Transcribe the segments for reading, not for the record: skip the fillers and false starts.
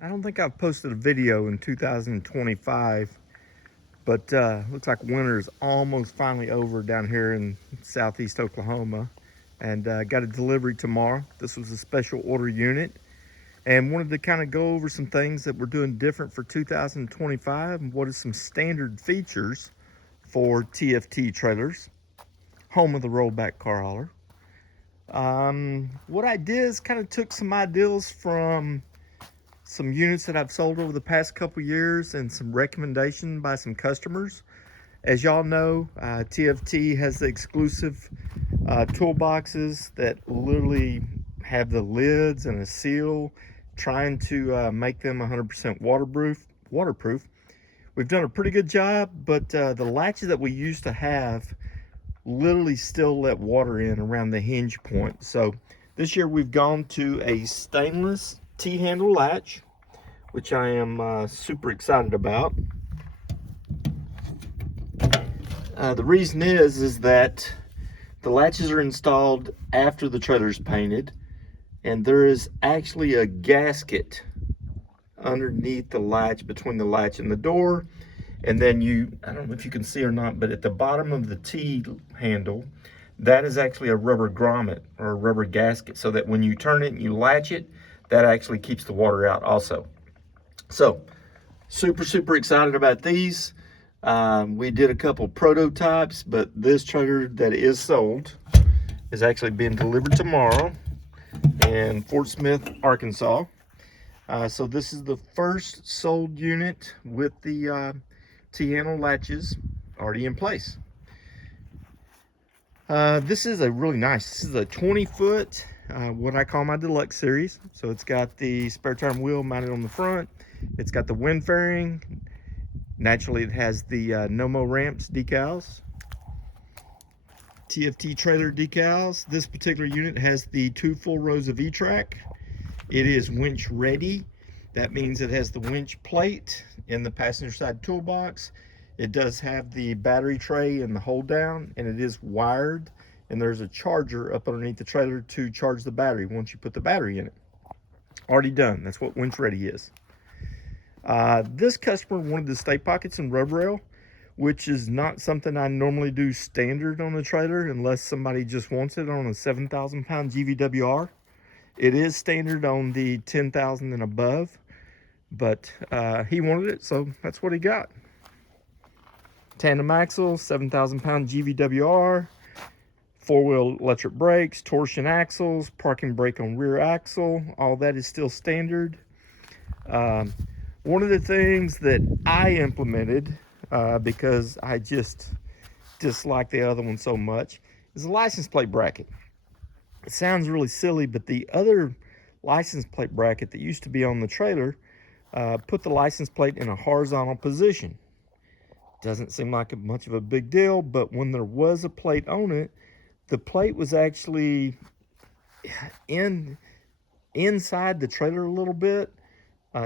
I don't think I've posted a video in 2025, but looks like winter is almost finally over down here in southeast Oklahoma, and got a delivery tomorrow. This was a special order unit, and wanted to kind of go over some things that we're doing different for 2025 and what are some standard features for TFT trailers, home of the rollback car hauler. What I did is kind of took some ideas from some units that I've sold over the past couple years and some recommendation by some customers. As y'all know, TFT has the exclusive toolboxes that literally have the lids and a seal, trying to make them 100% waterproof. We've done a pretty good job, but the latches that we used to have literally still let water in around the hinge point. So this year we've gone to a stainless T-handle latch, which I am super excited about. The reason is that the latches are installed after the trailer is painted, and there is actually a gasket underneath the latch, between the latch and the door. And then I don't know if you can see or not, but at the bottom of the T handle, that is actually a rubber grommet or a rubber gasket, so that when you turn it and you latch it, that actually keeps the water out also. So super excited about these. We did a couple prototypes, but this trailer that is sold is actually being delivered tomorrow in Fort Smith, Arkansas. So this is the first sold unit with the T-handle latches already in place. This is a really nice, this is a 20-foot, what I call my deluxe series. So it's got the spare tire wheel mounted on the front. It's got the wind fairing. Naturally, it has the No-Mo ramps decals. TFT trailer decals. This particular unit has the 2 full rows of E-track. It is winch ready. That means it has the winch plate in the passenger side toolbox. It does have the battery tray and the hold down, and it is wired, and there's a charger up underneath the trailer to charge the battery once you put the battery in it. Already done. That's what winch ready is. This customer wanted the stay pockets and rub rail, which is not something I normally do standard on the trailer unless somebody just wants it on a 7,000 pound GVWR. It is standard on the 10,000 and above, but he wanted it, so that's what he got. Tandem axle, 7,000 pound GVWR, 4-wheel electric brakes, torsion axles, parking brake on rear axle. All that is still standard. One of the things that I implemented, because I just dislike the other one so much, is a license plate bracket. It sounds really silly, but the other license plate bracket that used to be on the trailer put the license plate in a horizontal position. Doesn't seem like much of a big deal, but when there was a plate on it, the plate was actually inside the trailer a little bit,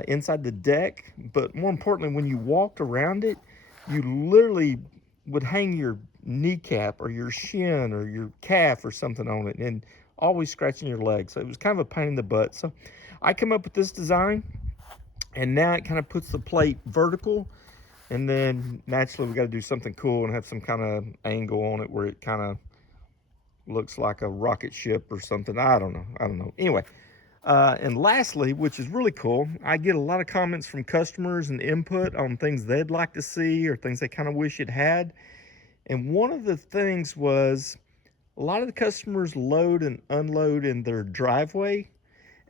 inside the deck. But more importantly, when you walked around it, you literally would hang your kneecap or your shin or your calf or something on it, and always scratching your leg. So it was kind of a pain in the butt. So I come up with this design, and now it kind of puts the plate vertical, and then naturally we got to do something cool and have some kind of angle on it where it kind of looks like a rocket ship or something. I don't know. Anyway, and lastly, which is really cool, I get a lot of comments from customers and input on things they'd like to see or things they kind of wish it had. And one of the things was, a lot of the customers load and unload in their driveway,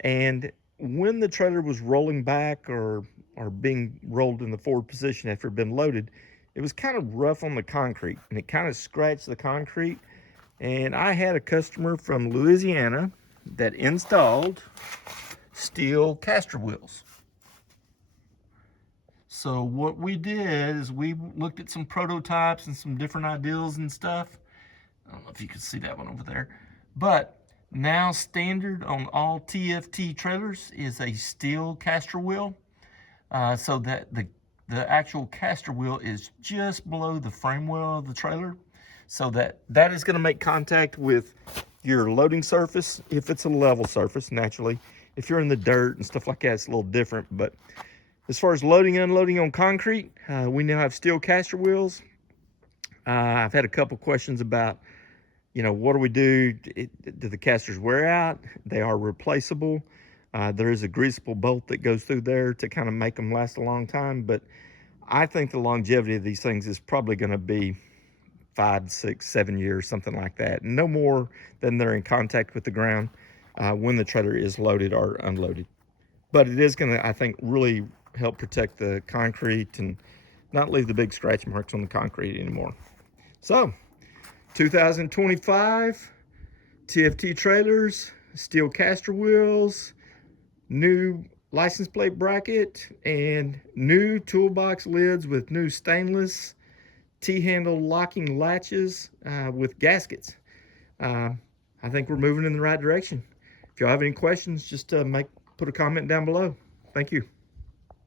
and when the trailer was rolling back or being rolled in the forward position after it had been loaded, it was kind of rough on the concrete, and it kind of scratched the concrete. And I had a customer from Louisiana that installed steel caster wheels. So what we did is we looked at some prototypes and some different ideals and stuff. I don't know if you can see that one over there, but now standard on all TFT trailers is a steel caster wheel, so that the actual caster wheel is just below the frame wheel of the trailer, so that is going to make contact with your loading surface if it's a level surface naturally, If you're in the dirt and stuff like that, it's a little different. But as far as loading, unloading on concrete, we now have steel caster wheels. I've had a couple questions about, you know, what do we do? Do the casters wear out? They are replaceable. There is a greasable bolt that goes through there to kind of make them last a long time. But I think the longevity of these things is probably going to be 5, 6, 7 years, something like that. No more than they're in contact with the ground when the trailer is loaded or unloaded. But it is going to, I think, really help protect the concrete and not leave the big scratch marks on the concrete anymore. So 2025 TFT trailers, steel caster wheels, new license plate bracket, and new toolbox lids with new stainless T-handle locking latches with gaskets. I think we're moving in the right direction. If y'all have any questions, just put a comment down below. Thank you.